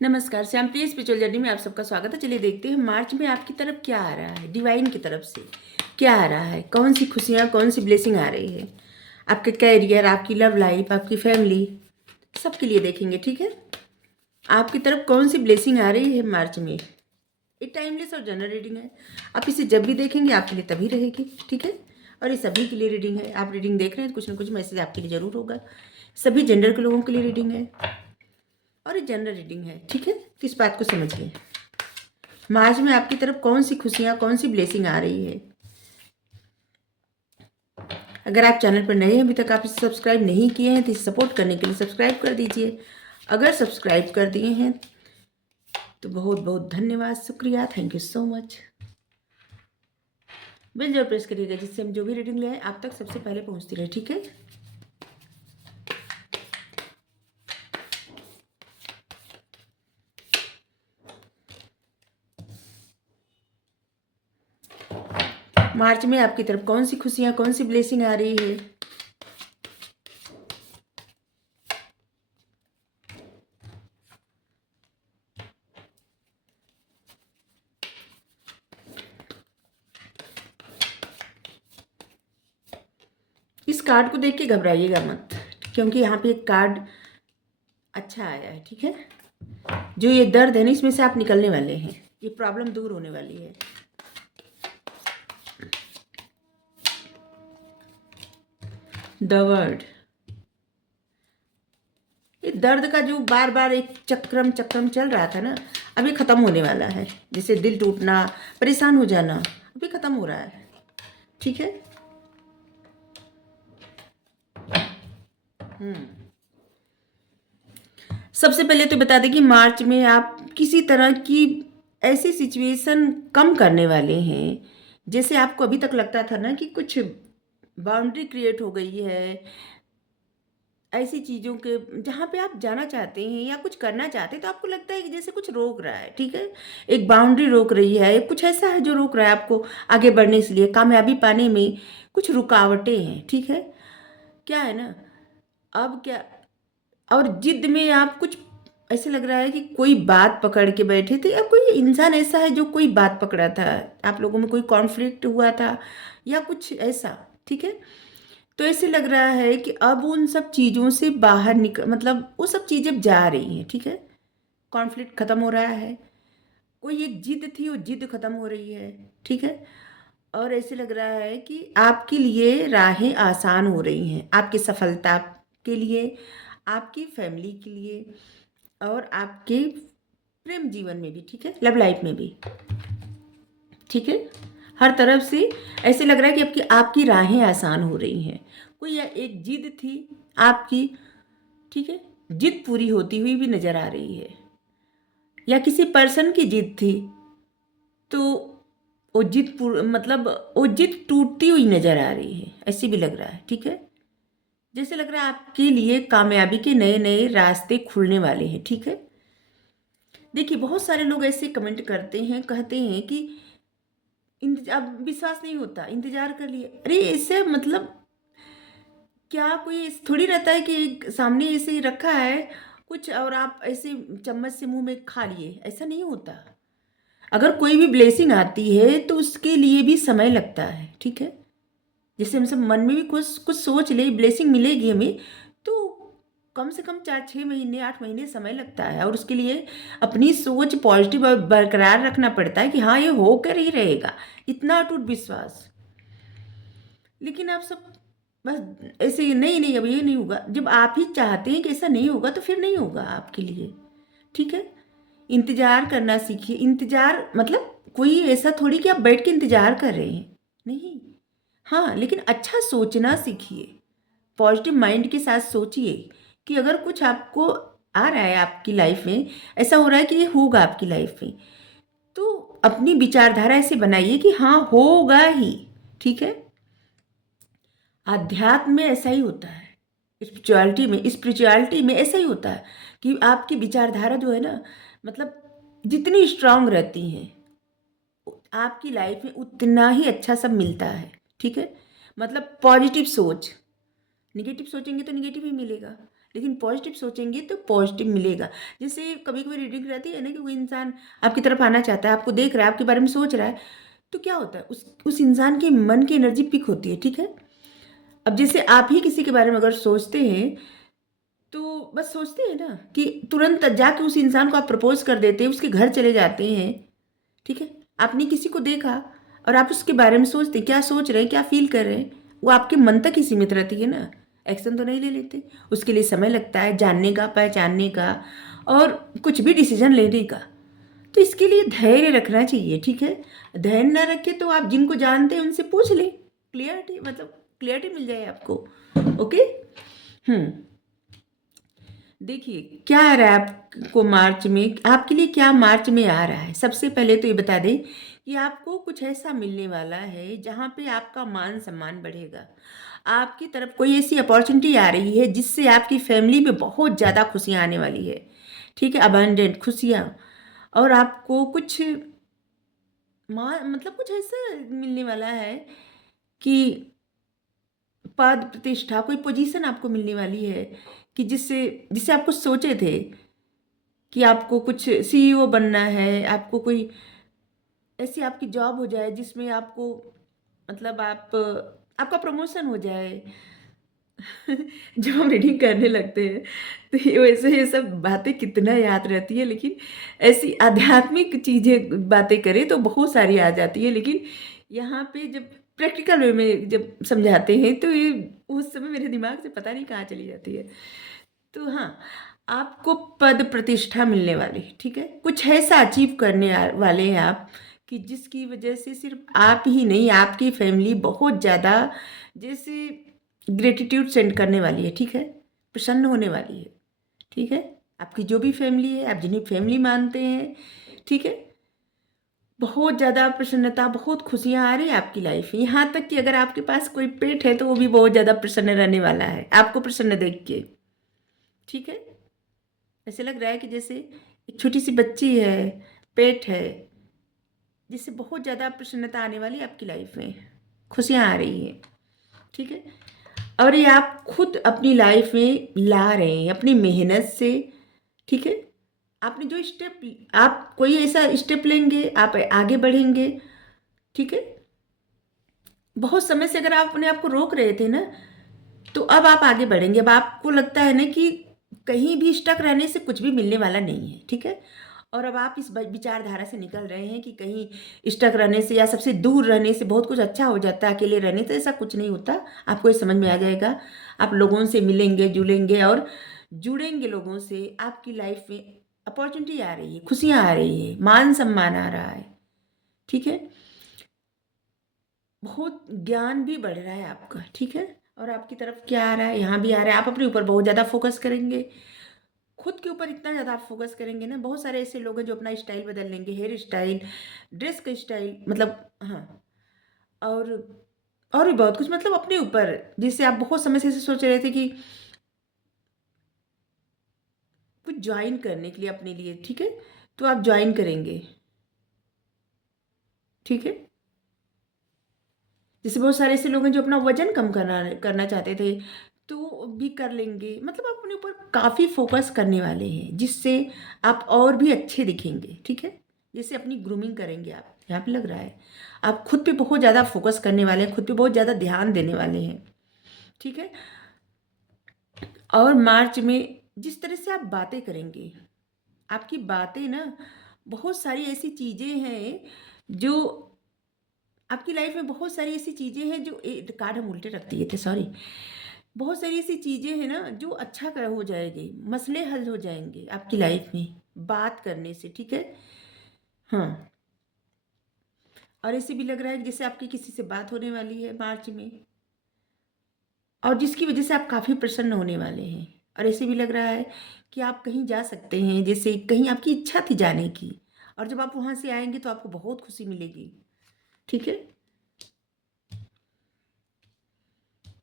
नमस्कार, श्यामप्रिय spiritual journey में आप सबका स्वागत है। चलिए देखते हैं मार्च में आपकी तरफ क्या आ रहा है, डिवाइन की तरफ से क्या आ रहा है, कौन सी खुशियाँ, कौन सी ब्लेसिंग आ रही है आपके कैरियर, आपकी लव लाइफ, आपकी फैमिली, सबके लिए देखेंगे। ठीक है, आपकी तरफ कौन सी ब्लेसिंग आ रही है मार्च में। एक टाइमलेस और जनरल रीडिंग है, आप इसे जब भी देखेंगे आपके लिए तभी रहेगी। ठीक है, और ये सभी के लिए रीडिंग है। आप रीडिंग देख रहे हैं तो कुछ ना कुछ मैसेज आपके लिए ज़रूर होगा। सभी जेंडर के लोगों के लिए रीडिंग है और ये जनरल रीडिंग है। ठीक है, तो इस बात को समझिए, मार्च में आपकी तरफ कौन सी खुशियाँ, कौन सी ब्लेसिंग आ रही है। अगर आप चैनल पर नए हैं, अभी तक आप इसे सब्सक्राइब नहीं किए हैं तो इसे सपोर्ट करने के लिए सब्सक्राइब कर दीजिए। अगर सब्सक्राइब कर दिए हैं तो बहुत बहुत धन्यवाद, शुक्रिया, thank you so much. Bell जरूर प्रेस करिएगा जिससे हम जो भी रीडिंग ले आए आप तक सबसे पहले पहुंचती रहे। ठीक है, मार्च में आपकी तरफ कौन सी खुशियाँ, कौन सी ब्लेसिंग आ रही है। इस कार्ड को देख के घबराइएगा मत, क्योंकि यहाँ पे एक कार्ड अच्छा आया है। ठीक है, जो ये दर्द है ना, इसमें से आप निकलने वाले हैं, ये प्रॉब्लम दूर होने वाली है। द वर्ड, ये दर्द का जो बार बार एक चक्रम चक्रम चल रहा था ना, अभी खत्म होने वाला है। जैसे दिल टूटना, परेशान हो जाना, अभी खत्म हो रहा है। ठीक है, सबसे पहले तो बता दें कि मार्च में आप किसी तरह की ऐसी सिचुएशन कम करने वाले हैं। जैसे आपको अभी तक लगता था ना कि कुछ बाउंड्री क्रिएट हो गई है, ऐसी चीज़ों के जहाँ पे आप जाना चाहते हैं या कुछ करना चाहते हैं तो आपको लगता है कि जैसे कुछ रोक रहा है। ठीक है, एक बाउंड्री रोक रही है, कुछ ऐसा है जो रोक रहा है आपको आगे बढ़ने के लिए, कामयाबी पाने में कुछ रुकावटें हैं। ठीक है, क्या है ना, अब क्या, और जिद में आप कुछ ऐसे लग रहा है कि कोई बात पकड़ के बैठे थे, या कोई इंसान ऐसा है जो कोई बात पकड़ा था, आप लोगों में कोई कॉन्फ्लिक्ट हुआ था या कुछ ऐसा। ठीक है, तो ऐसे लग रहा है कि अब उन सब चीज़ों से बाहर निकल, मतलब वो सब चीज़ें अब जा रही हैं। ठीक है, कॉन्फ्लिक्ट खत्म हो रहा है, कोई एक जिद थी वो जिद खत्म हो रही है। ठीक है, और ऐसे लग रहा है कि आपके लिए राहें आसान हो रही हैं, आपकी सफलता के लिए, आपकी फैमिली के लिए और आपके प्रेम जीवन में भी। ठीक है, लव लाइफ में भी। ठीक है, हर तरफ से ऐसे लग रहा है कि आपकी आपकी राहें आसान हो रही हैं। कोई या एक जिद थी आपकी, ठीक है, जिद पूरी होती हुई भी नजर आ रही है, या किसी पर्सन की जिद थी तो वो जिद मतलब वो जिद टूटती हुई नजर आ रही है, ऐसी भी लग रहा है। ठीक है, जैसे लग रहा है आपके लिए कामयाबी के नए नए रास्ते खुलने वाले हैं। ठीक है, देखिए बहुत सारे लोग ऐसे कमेंट करते हैं, कहते हैं कि अब विश्वास नहीं होता, इंतजार कर लिए। अरे इससे मतलब क्या कोई थोड़ी रहता है कि एक सामने ऐसे रखा है कुछ और आप ऐसे चम्मच से मुंह में खा लिए, ऐसा नहीं होता। अगर कोई भी ब्लेसिंग आती है तो उसके लिए भी समय लगता है। ठीक है, जैसे हम सब मन में भी कुछ कुछ सोच ले ब्लेसिंग मिलेगी हमें, तो कम से कम 4-6 महीने 8 महीने समय लगता है, और उसके लिए अपनी सोच पॉजिटिव और बरकरार रखना पड़ता है कि हाँ ये होकर ही रहेगा, इतना अटूट विश्वास। लेकिन आप सब बस ऐसे नहीं नहीं अब ये नहीं होगा, जब आप ही चाहते हैं कि ऐसा नहीं होगा तो फिर नहीं होगा आपके लिए। ठीक है, इंतजार करना सीखिए। इंतजार मतलब कोई ऐसा थोड़ी कि आप बैठ के इंतजार कर रहे हैं, नहीं। हाँ, लेकिन अच्छा सोचना सीखिए, पॉजिटिव माइंड के साथ सोचिए कि अगर कुछ आपको आ रहा है आपकी लाइफ में, ऐसा हो रहा है कि ये होगा आपकी लाइफ में, तो अपनी विचारधारा ऐसे बनाइए कि हाँ होगा ही। ठीक है, आध्यात्म में ऐसा ही होता है, स्पिरिचुअलिटी में ऐसा ही होता है कि आपकी विचारधारा जो है ना, मतलब जितनी स्ट्रांग रहती हैं आपकी लाइफ में उतना ही अच्छा सब मिलता है। ठीक है, मतलब पॉजिटिव सोच, निगेटिव सोचेंगे तो निगेटिव ही मिलेगा, लेकिन पॉजिटिव सोचेंगे तो पॉजिटिव मिलेगा। जैसे कभी-कभी रीडिंग रहती है ना कि कोई इंसान आपकी तरफ आना चाहता है, आपको देख रहा है, आपके बारे में सोच रहा है, तो क्या होता है उस इंसान के मन की एनर्जी पिक होती है, ठीक है? अब जैसे आप ही किसी के बारे में अगर सोचते हैं, तो बस सोचते हैं ना कि तुरंत जाके उस इंसान को आप प्रपोज़ कर देते हैं, उसके घर चले जाते हैं, ठीक है? आपने किसी को देखा और आप उसके बारे में सोचते हैं, क्या सोच रहे हैं, क्या फ़ील कर रहे हैं, वो आपके मन तक ही सीमित रहती है ना, एक्शन तो नहीं ले लेते। उसके लिए समय लगता है जानने का, पहचानने का और कुछ भी डिसीज़न लेने का। तो इसके लिए धैर्य रखना चाहिए, ठीक है? धैर्य ना रखें तो आप जिनको जानते हैं उनसे पूछ लें, क्लियरिटी मतलब क्लियरिटी मिल जाए आपको, ओके? हुँ। देखिए, क्या आ रहा है आपको मार्च में? आपके लिए क्या मार्च में आ रहा है? सबसे पहले तो ये बता दें कि आपको कुछ ऐसा मिलने वाला है, जहाँ पे आपका मान-सम्मान बढ़ेगा। आपकी तरफ कोई ऐसी अपॉर्च्युनिटी आ रही है, जिससे आपकी फैमिली में बहुत ज़्यादा खुशियाँ आने वाली है, ठीक है? अबंडेंट खुशियाँ और आपको कुछ मतलब कुछ ऐसा मिलने वाला है कि पद, प्रतिष्ठा, कोई पोजीशन आपको मिलने वाली है कि जिससे जिससे आपको सोचे थे कि आपको कुछ सीईओ बनना है, आपको कोई ऐसी आपकी जॉब हो जाए जिसमें आपको मतलब आपका प्रमोशन हो जाए। जब हम रीडिंग करने लगते हैं तो ये वैसे ये सब बातें कितना याद रहती है, लेकिन ऐसी आध्यात्मिक चीज़ें बातें करें तो बहुत सारी आ जाती है, लेकिन यहाँ पे जब प्रैक्टिकल वे में जब समझाते हैं तो ये उस समय मेरे दिमाग से पता नहीं कहाँ चली जाती है। तो हाँ, आपको पद प्रतिष्ठा मिलने वाली, ठीक है? कुछ ऐसा अचीव करने वाले हैं आप कि जिसकी वजह से सिर्फ आप ही नहीं, आपकी फैमिली बहुत ज़्यादा जैसे ग्रेटिट्यूड सेंड करने वाली है, ठीक है? प्रसन्न होने वाली है, ठीक है? आपकी जो भी फैमिली है, आप जिन्हें फैमिली मानते हैं, ठीक है? बहुत ज़्यादा प्रसन्नता, बहुत खुशियाँ आ रही हैं आपकी लाइफ में। यहाँ तक कि अगर आपके पास कोई पेट है, तो वो भी बहुत ज़्यादा प्रसन्न रहने वाला है, आपको प्रसन्न देख के, ठीक है? ऐसे लग रहा है कि जैसे एक छोटी-सी बच्ची है, पेट है, जिससे बहुत ज़्यादा प्रसन्नता आने वाली है आपकी लाइफ में, खुशियाँ आ रही हैं, ठीक है? और ये आप खुद अपनी लाइफ में ला रहे हैं अपनी मेहनत से, ठीक है? आपने जो स्टेप आप कोई ऐसा स्टेप लेंगे, आप आगे बढ़ेंगे, ठीक है? बहुत समय से अगर आप अपने आप को रोक रहे थे ना, तो अब आप आगे बढ़ेंगे। अब आपको लगता है ना कि कहीं भी स्टक रहने से कुछ भी मिलने वाला नहीं है, ठीक है? और अब आप इस विचारधारा से निकल रहे हैं कि कहीं स्टक रहने से या सबसे दूर रहने से बहुत कुछ अच्छा हो जाता है, अकेले रहने से ऐसा कुछ नहीं होता। आपको ये समझ में आ जाएगा। आप लोगों से मिलेंगे, जुलेंगे और जुड़ेंगे लोगों से, आपकी लाइफ में अपॉर्च्युनिटी आ रही है, खुशियाँ आ रही है, मान-सम्मान आ रहा है, ठीक है? बहुत ज्ञान भी बढ़ रहा है आपका, ठीक है? और आपकी तरफ क्या आ रहा है? यहाँ भी आ रहा है। आप अपने ऊपर बहुत ज़्यादा फ़ोकस करेंगे। खुद के ऊपर इतना ज़्यादा आप फ़ोकस करेंगे ना, बहुत सारे ऐसे लोग हैं जो अपना स्टाइल बदल लेंगे, हेयर स्टाइल, ड्रेस का स्टाइल मतलब हाँ, और और भी बहुत कुछ मतलब अपने ऊपर, जिससे आप बहुत समय से ऐसे सोच रहे थे कि कुछ जॉइन करने के लिए अपने लिए, ठीक है? तो आप जॉइन करेंगे, ठीक है? जैसे बहुत सारे ऐसे लोग हैं जो अपना वज़न कम करना करना चाहते थे, तो भी कर लेंगे। मतलब आप अपने ऊपर काफ़ी फ़ोकस करने वाले हैं, जिससे आप और भी अच्छे दिखेंगे, ठीक है? जैसे अपनी ग्रूमिंग करेंगे आप, यहाँ पे लग रहा है। आप खुद पे बहुत ज़्यादा फ़ोकस करने वाले हैं, खुद पे बहुत ज़्यादा ध्यान देने वाले हैं, ठीक है? और मार्च में जिस तरह से आप बातें करेंगे, आपकी बातें ना बहुत सारी ऐसी चीज़ें हैं जो आपकी लाइफ में बहुत सारी ऐसी चीज़ें हैं जो कार्ड हम उल्टे रख दिए थे, सॉरी। बहुत सारी ऐसी चीज़ें हैं ना जो अच्छा कर हो जाएगी, मसले हल हो जाएंगे आपकी लाइफ में बात करने से, ठीक है? हाँ, और ऐसे भी लग रहा है कि जैसे आपकी किसी से बात होने वाली है मार्च में, और जिसकी वजह से आप काफ़ी प्रसन्न होने वाले हैं। और ऐसे भी लग रहा है कि आप कहीं जा सकते हैं, जैसे कहीं आपकी इच्छा थी जाने की, और जब आप वहाँ से आएंगे तो आपको बहुत खुशी मिलेगी, ठीक है?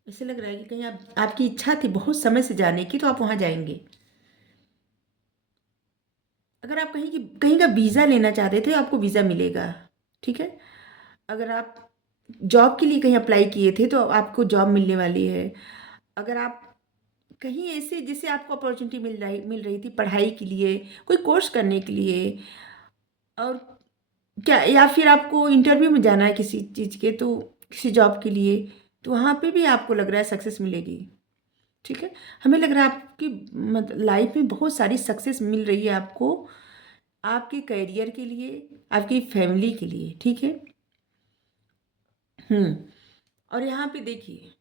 ऐसे लग रहा है कि कहीं आपकी इच्छा थी बहुत समय से जाने की, तो आप वहाँ जाएंगे। अगर आप कहीं का वीज़ा लेना चाहते थे, आपको वीज़ा मिलेगा, ठीक है? अगर आप जॉब के लिए कहीं अप्लाई किए थे, तो आपको जॉब मिलने वाली है। अगर आप कहीं ऐसे जैसे आपको अपॉर्चुनिटी मिल रही थी पढ़ाई के लिए, कोई कोर्स करने के लिए, और क्या, या फिर आपको इंटरव्यू में जाना है किसी चीज़ के, तो किसी जॉब के लिए, तो वहाँ पे भी आपको लग रहा है सक्सेस मिलेगी। ठीक है, हमें लग रहा है आपकी मतलब लाइफ में बहुत सारी सक्सेस मिल रही है आपको, आपके करियर के लिए, आपकी फैमिली के लिए। ठीक है। और यहाँ पे देखिए,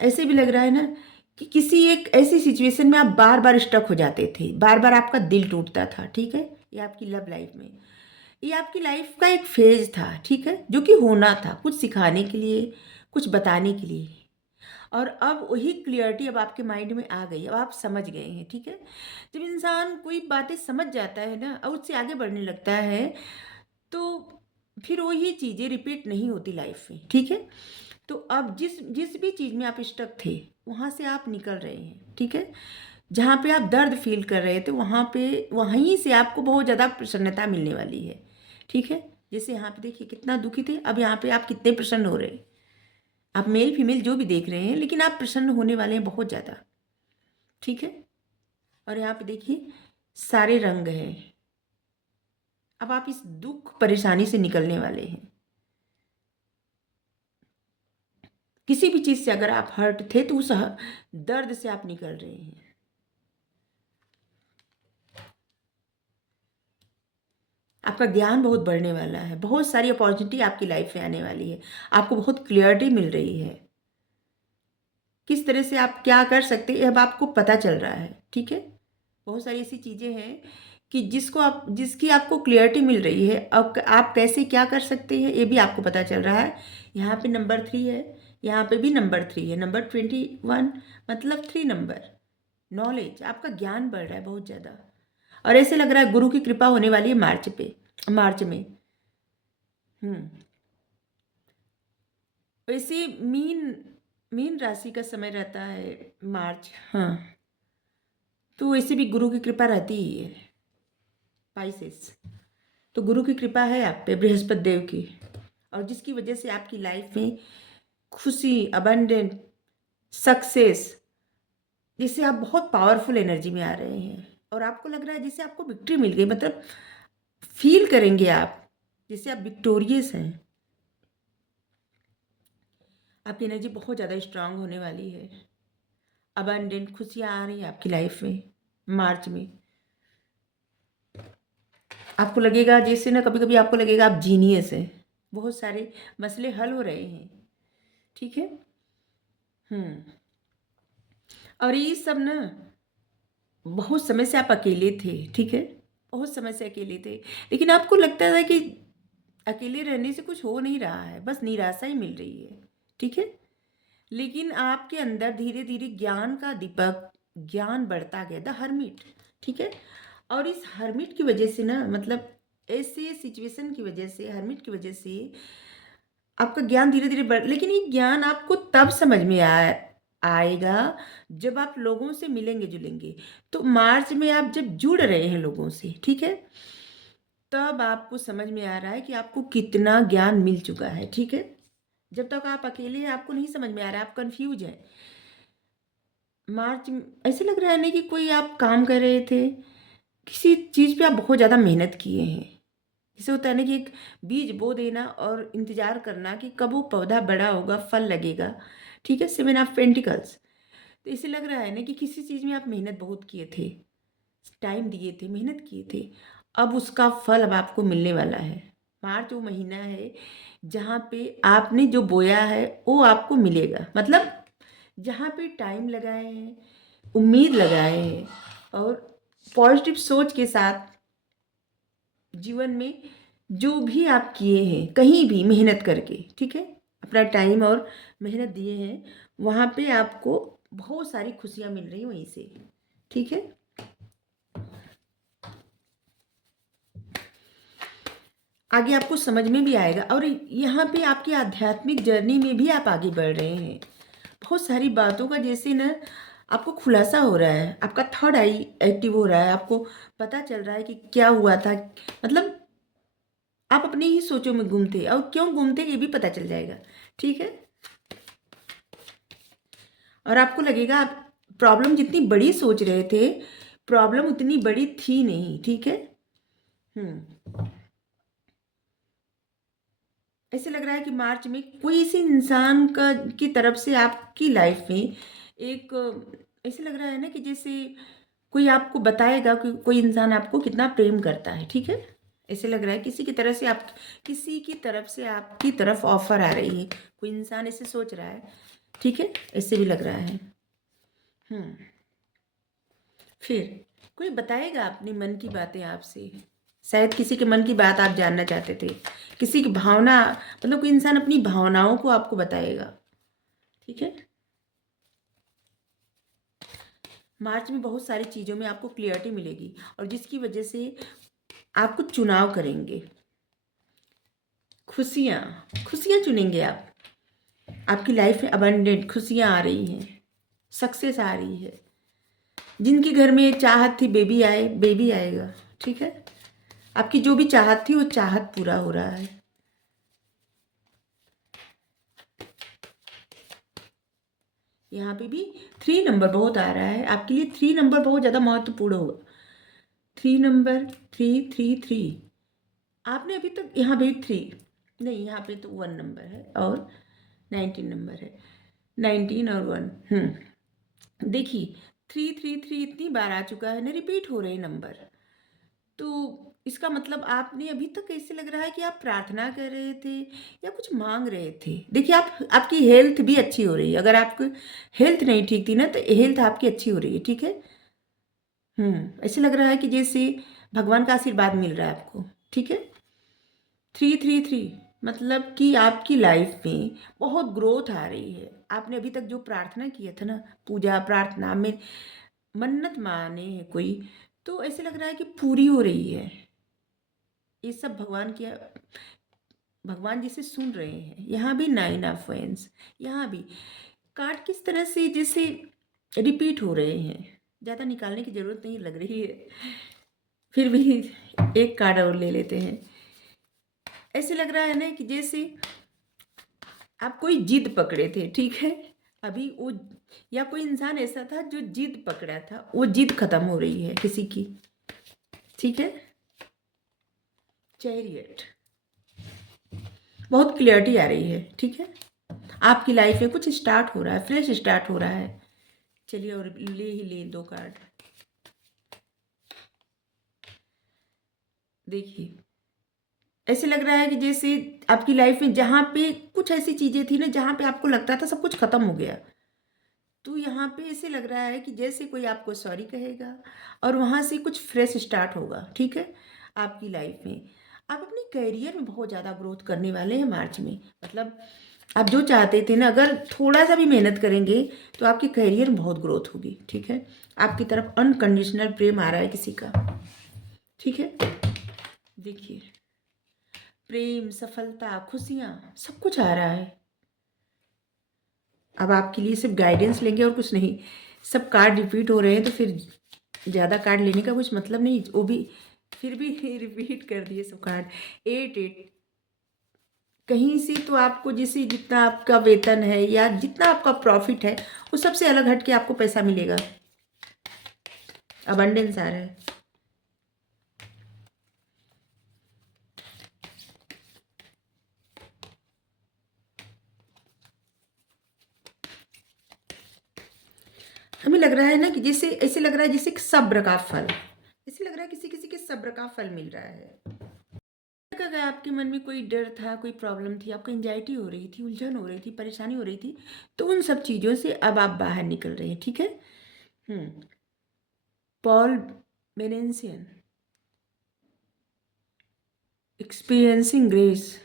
ऐसे भी लग रहा है ना कि किसी एक ऐसी सिचुएशन में आप बार बार स्टक हो जाते थे, बार बार आपका दिल टूटता था। ठीक है, ये आपकी लव लाइफ में, ये आपकी लाइफ का एक फेज था। ठीक है, जो कि होना था, कुछ सिखाने के लिए, कुछ बताने के लिए। और अब वही क्लियरिटी अब आपके माइंड में आ गई, अब आप समझ गए हैं। ठीक है, जब इंसान कोई बातें समझ जाता है ना और उससे आगे बढ़ने लगता है, तो फिर वही चीज़ें रिपीट नहीं होती लाइफ में। ठीक है, तो अब जिस जिस भी चीज़ में आप स्टक थे, वहाँ से आप निकल रहे हैं। ठीक है, जहाँ पे आप दर्द फील कर रहे थे, वहाँ पे वहीं से आपको बहुत ज़्यादा प्रसन्नता मिलने वाली है। ठीक है, जैसे यहाँ पे देखिए कितना दुखी थे, अब यहाँ पे आप कितने प्रसन्न हो रहे हैं। आप मेल फीमेल जो भी देख रहे हैं, लेकिन आप प्रसन्न होने वाले हैं बहुत ज़्यादा। ठीक है, और यहाँ पे देखिए सारे रंग हैं। अब आप इस दुख परेशानी से निकलने वाले हैं। किसी भी चीज़ से अगर आप हर्ट थे, तो उस दर्द से आप निकल रहे हैं। आपका ज्ञान बहुत बढ़ने वाला है, बहुत सारी अपॉर्चुनिटी आपकी लाइफ में आने वाली है, आपको बहुत क्लियरिटी मिल रही है, किस तरह से आप क्या कर सकते हैं अब आपको पता चल रहा है। ठीक है, बहुत सारी ऐसी चीज़ें हैं कि जिसकी आपको क्लियरिटी मिल रही है, अब आप कैसे क्या कर सकते हैं ये भी आपको पता चल रहा है। यहाँ पे नंबर 3 है, यहाँ पे भी नंबर 3 है, नंबर 21 मतलब 3 नंबर। नॉलेज, आपका ज्ञान बढ़ रहा है बहुत ज़्यादा, और ऐसे लग रहा है गुरु की कृपा होने वाली है मार्च में। हम्म वैसे मीन मीन राशि का समय रहता है मार्च। हाँ, तो वैसे भी गुरु की कृपा रहती ही है। पाइसेस, तो गुरु की कृपा है आप पे, बृहस्पति देव की, और जिसकी वजह से आपकी लाइफ में खुशी, अबंडेंट, सक्सेस, जिससे आप बहुत पावरफुल एनर्जी में आ रहे हैं, और आपको लग रहा है जैसे आपको विक्ट्री मिल गई, मतलब फील करेंगे आप जैसे आप विक्टोरियस हैं। आपकी एनर्जी बहुत ज़्यादा स्ट्रांग होने वाली है, अबंडेंट खुशियाँ आ रही है आपकी लाइफ में मार्च में। आपको लगेगा जैसे ना, कभी कभी आपको लगेगा आप जीनियस हैं, बहुत सारे मसले हल हो रहे हैं। ठीक है। हम्म और ये सब ना, बहुत समय से आप अकेले थे। ठीक है, बहुत समय से अकेले थे, लेकिन आपको लगता था कि अकेले रहने से कुछ हो नहीं रहा है, बस निराशा ही मिल रही है। ठीक है, लेकिन आपके अंदर धीरे धीरे ज्ञान का दीपक, ज्ञान बढ़ता गया, द हर्मिट। ठीक है, और इस हर्मिट की वजह से ना, मतलब ऐसे सिचुएशन की वजह से, हर्मिट की वजह से आपका ज्ञान धीरे धीरे बढ़, लेकिन ये ज्ञान आपको तब समझ में आएगा जब आप लोगों से मिलेंगे जुलेंगे। तो मार्च में आप जब जुड़ रहे हैं लोगों से, ठीक है, तब आपको समझ में आ रहा है कि आपको कितना ज्ञान मिल चुका है। ठीक है, जब तक आप अकेले हैं आपको नहीं समझ में आ रहा है, आप कंफ्यूज हैं। ऐसे लग रहा है ना कि कोई आप काम कर रहे थे, किसी चीज़ पे आप बहुत ज़्यादा मेहनत किए हैं। जैसे होता है ना कि एक बीज बो देना और इंतज़ार करना कि कब वो पौधा बड़ा होगा, फल लगेगा। ठीक है, 7 ऑफ पेंटिकल्स। तो इसे लग रहा है ना कि किसी चीज़ में आप मेहनत बहुत किए थे, टाइम दिए थे, मेहनत किए थे, अब उसका फल अब आपको मिलने वाला है। मार्च वो महीना है जहाँ पे आपने जो बोया है वो आपको मिलेगा, मतलब जहाँ पे टाइम लगाए हैं, उम्मीद लगाए हैं, और पॉजिटिव सोच के साथ जीवन में जो भी आप किए हैं, कहीं भी मेहनत करके, ठीक है, अपना टाइम और मेहनत दिए हैं, वहाँ पे आपको बहुत सारी खुशियाँ मिल रही वहीं से। ठीक है, आगे आपको समझ में भी आएगा, और यहाँ पे आपकी आध्यात्मिक जर्नी में भी आप आगे बढ़ रहे हैं। बहुत सारी बातों का जैसे ना आपको खुलासा हो रहा है, आपका थर्ड आई एक्टिव हो रहा है, आपको पता चल रहा है कि क्या हुआ था, मतलब आप अपनी ही सोचों में गुम थे, और क्यों गुम थे ये भी पता चल जाएगा। ठीक है, और आपको लगेगा आप प्रॉब्लम जितनी बड़ी सोच रहे थे, प्रॉब्लम उतनी बड़ी थी नहीं, ठीक है। ऐसे लग रहा है कि मार्च में कोई इसी इंसान का की तरफ से आपकी लाइफ में एक ऐसे लग रहा है ना कि जैसे कोई आपको बताएगा कि कोई इंसान आपको कितना प्रेम करता है, ठीक है। ऐसे लग रहा है किसी की तरफ से आपकी तरफ ऑफर आ रही है, कोई इंसान ऐसे सोच रहा है, ठीक है। ऐसे भी लग रहा है। फिर कोई बताएगा अपनी मन की बातें आपसे, शायद किसी के मन की बात आप जानना चाहते थे, किसी की भावना, मतलब कोई इंसान अपनी भावनाओं को आपको बताएगा, ठीक है। मार्च में बहुत सारी चीज़ों में आपको क्लियरिटी मिलेगी और जिसकी वजह से आपको चुनाव करेंगे, खुशियाँ खुशियाँ चुनेंगे आप। आपकी लाइफ में अबंडेंट खुशियाँ आ रही हैं, सक्सेस आ रही है। जिनके घर में चाहत थी बेबी आएगा, ठीक है। आपकी जो भी चाहत थी वो चाहत पूरा हो रहा है। यहाँ पे भी 3 नंबर बहुत आ रहा है आपके लिए। 3 नंबर बहुत ज़्यादा महत्वपूर्ण होगा। 3 नंबर, 333। आपने अभी तक यहाँ भी 3 नहीं, यहाँ पे तो 1 नंबर है और 19 नंबर है। 19 और 1 देखिए 333 इतनी बार आ चुका है ना, रिपीट हो रहे नंबर। तो इसका मतलब आपने अभी तक ऐसे लग रहा है कि आप प्रार्थना कर रहे थे या कुछ मांग रहे थे। देखिए आपकी हेल्थ भी अच्छी हो रही है। अगर आपकी हेल्थ नहीं ठीक थी ना तो हेल्थ आपकी अच्छी हो रही है, ठीक है। ऐसे लग रहा है कि जैसे भगवान का आशीर्वाद मिल रहा है आपको, ठीक है। 333 मतलब कि आपकी लाइफ में बहुत ग्रोथ आ रही है। आपने अभी तक जो प्रार्थना किया था ना, पूजा प्रार्थना में मन्नत माने है कोई, तो ऐसे लग रहा है कि पूरी हो रही है। ये सब भगवान जिसे सुन रहे हैं। यहाँ भी 9 ऑफ वैंड्स, यहाँ भी कार्ड किस तरह से जैसे रिपीट हो रहे हैं। ज़्यादा निकालने की ज़रूरत नहीं लग रही है, फिर भी एक कार्ड और ले लेते हैं। ऐसे लग रहा है ना कि जैसे आप कोई जिद पकड़े थे, ठीक है। अभी वो या कोई इंसान ऐसा था जो जिद पकड़ा था, वो जिद खत्म हो रही है किसी की, ठीक है। चैरियट बहुत क्लियरिटी आ रही है, ठीक है। आपकी लाइफ में कुछ स्टार्ट हो रहा है, फ्रेश स्टार्ट हो रहा है। चलिए और ले 2 कार्ड देखिए। ऐसे लग रहा है कि जैसे आपकी लाइफ में जहाँ पे कुछ ऐसी चीज़ें थी ना, जहाँ पे आपको लगता था सब कुछ खत्म हो गया, तो यहाँ पे ऐसे लग रहा है कि जैसे कोई आपको सॉरी कहेगा और वहाँ से कुछ फ्रेश स्टार्ट होगा, ठीक है। आपकी लाइफ में आप अपने करियर में बहुत ज़्यादा ग्रोथ करने वाले हैं मार्च में। मतलब आप जो चाहते थे ना, अगर थोड़ा सा भी मेहनत करेंगे तो आपके करियर में बहुत ग्रोथ होगी, ठीक है। आपकी तरफ अनकंडीशनल प्रेम आ रहा है किसी का, ठीक है। देखिए प्रेम, सफलता, खुशियाँ सब कुछ आ रहा है। अब आपके लिए सिर्फ गाइडेंस लेंगे और कुछ नहीं। सब कार्ड रिपीट हो रहे हैं तो फिर ज़्यादा कार्ड लेने का कुछ मतलब नहीं। वो भी फिर भी रिपीट कर दिए सब कार्ड। 8 कहीं से तो आपको जैसे जितना आपका वेतन है या जितना आपका प्रॉफिट है, वो सबसे अलग हट के आपको पैसा मिलेगा। अबंडेंस आ रहा है। हमें लग रहा है ना कि जैसे ऐसे लग रहा है जैसे सब्र का फल, ऐसे लग रहा है किसी किसी के सब्र का फल मिल रहा है। अगर आपके मन में कोई डर था, कोई प्रॉब्लम थी, आपको एंजाइटी हो रही थी, उलझन हो रही थी, परेशानी हो रही थी, तो उन सब चीज़ों से अब आप बाहर निकल रहे हैं, ठीक है। पॉल बेनेंसियन एक्सपीरियंसिंग ग्रेस,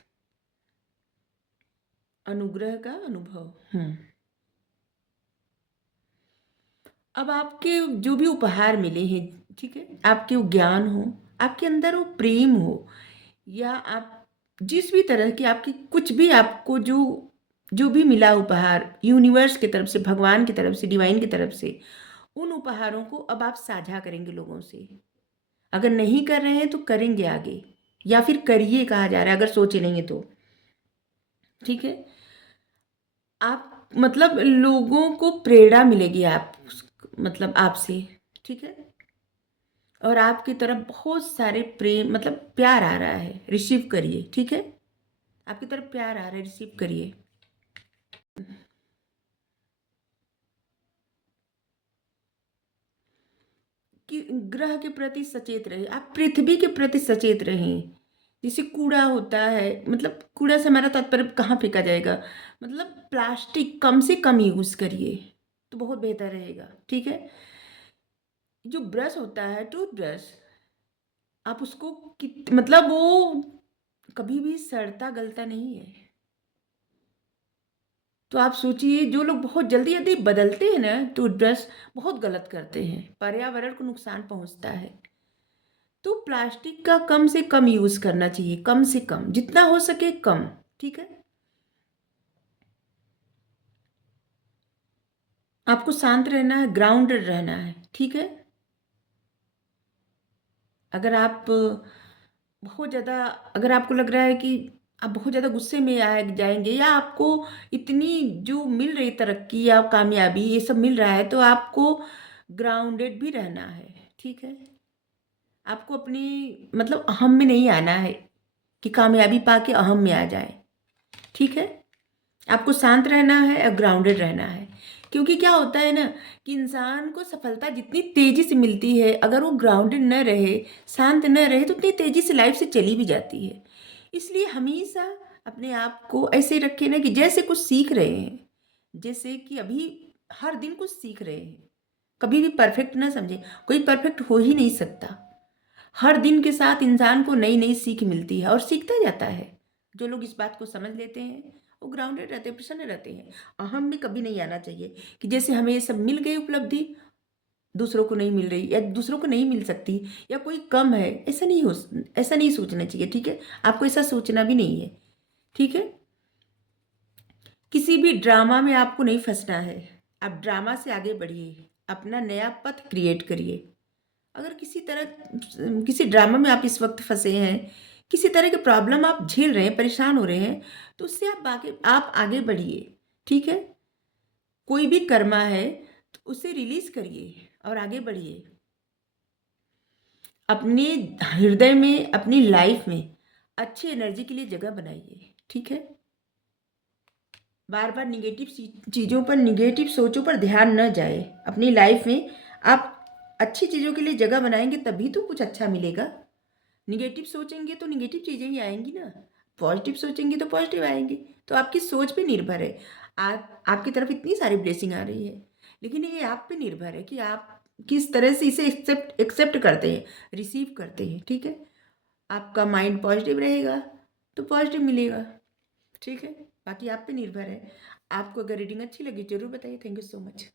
अनुग्रह का अनुभव। अब आपके जो भी उपहार मिले हैं, ठीक है, आपके वो ज्ञान हो, आपके अंदर वो प्रेम हो, या आप जिस भी तरह की आपकी कुछ भी आपको जो भी मिला उपहार यूनिवर्स की तरफ से, भगवान की तरफ से, डिवाइन की तरफ से, उन उपहारों को अब आप साझा करेंगे लोगों से। अगर नहीं कर रहे हैं तो करेंगे आगे, या फिर करिए कहा जा रहा है अगर सोचे नहीं है तो, ठीक है। आप मतलब लोगों को प्रेरणा मिलेगी। आप मतलब आपसे, ठीक है? और आपकी तरफ बहुत सारे प्रेम मतलब प्यार आ रहा है, रिसीव करिए, ठीक है? आपकी तरफ प्यार आ रहा है, रिसीव करिए। कि ग्रह के प्रति सचेत रहिए, आप पृथ्वी के प्रति सचेत रहें। जैसे कूड़ा होता है, मतलब कूड़ा से हमारा तात्पर्य कहाँ फेंका जाएगा, मतलब प्लास्टिक कम से कम यूज़ करिए, तो बहुत बेहतर रहेगा, ठीक है? जो ब्रश होता है, टूथब्रश, आप उसको मतलब वो कभी भी सड़ता गलता नहीं है। तो आप सोचिए, जो लोग बहुत जल्दी जल्दी बदलते हैं ना टूथब्रश, बहुत गलत करते हैं, पर्यावरण को नुकसान पहुंचता है। तो प्लास्टिक का कम से कम यूज़ करना चाहिए, कम से कम, जितना हो सके कम, ठीक है? आपको शांत रहना है, ग्राउंडेड रहना है, ठीक है? अगर आप बहुत ज़्यादा, अगर आपको लग रहा है कि आप बहुत ज़्यादा गुस्से में आ जाएंगे, या आपको इतनी जो मिल रही तरक्की या कामयाबी ये सब मिल रहा है, तो आपको ग्राउंडेड भी रहना है, ठीक है? आपको अपनी मतलब अहम में नहीं आना है कि कामयाबी पाके अहम में आ जाए, ठीक है? आपको शांत रहना है और ग्राउंडेड रहना है। क्योंकि क्या होता है ना कि इंसान को सफलता जितनी तेज़ी से मिलती है, अगर वो ग्राउंडेड न रहे, शांत न रहे, तो उतनी तेज़ी से लाइफ से चली भी जाती है। इसलिए हमेशा अपने आप को ऐसे रखें ना कि जैसे कुछ सीख रहे हैं, जैसे कि अभी हर दिन कुछ सीख रहे हैं। कभी भी परफेक्ट ना समझें, कोई परफेक्ट हो ही नहीं सकता। हर दिन के साथ इंसान को नई नई सीख मिलती है और सीखता जाता है। जो लोग इस बात को समझ लेते हैं, वो ग्राउंडेड रहते हैं, प्रसन्न रहते हैं। अहम में कभी नहीं आना चाहिए कि जैसे हमें ये सब मिल गई उपलब्धि, दूसरों को नहीं मिल रही या दूसरों को नहीं मिल सकती, या कोई कम है, ऐसा नहीं सोचना चाहिए, ठीक है? आपको ऐसा सोचना भी नहीं है, ठीक है? किसी भी ड्रामा में आपको नहीं फंसना है। आप ड्रामा से आगे बढ़िए, अपना नया पथ क्रिएट करिए। अगर किसी तरह किसी ड्रामा में आप इस वक्त फंसे हैं, किसी तरह की प्रॉब्लम आप झेल रहे हैं, परेशान हो रहे हैं, तो उससे आप आगे बढ़िए, ठीक है? कोई भी कर्मा है तो उसे रिलीज करिए और आगे बढ़िए। अपने हृदय में, अपनी लाइफ में अच्छी एनर्जी के लिए जगह बनाइए, ठीक है? बार बार निगेटिव चीज़ों पर, निगेटिव सोचों पर ध्यान न जाए। अपनी लाइफ में आप अच्छी चीज़ों के लिए जगह बनाएंगे तभी तो कुछ अच्छा मिलेगा। निगेटिव सोचेंगे तो निगेटिव चीज़ें ही आएंगी ना, पॉजिटिव सोचेंगे तो पॉजिटिव आएंगी। तो आपकी सोच पे निर्भर है। आपकी तरफ इतनी सारी ब्लेसिंग आ रही है, लेकिन ये आप पे निर्भर है कि आप किस तरह से इसे एक्सेप्ट एक्सेप्ट करते हैं, रिसीव करते हैं, ठीक है? आपका माइंड पॉजिटिव रहेगा तो पॉजिटिव मिलेगा, ठीक है? बाकी आप पे निर्भर है। आपको अगर रीडिंग अच्छी लगी ज़रूर बताइए। Thank you so much.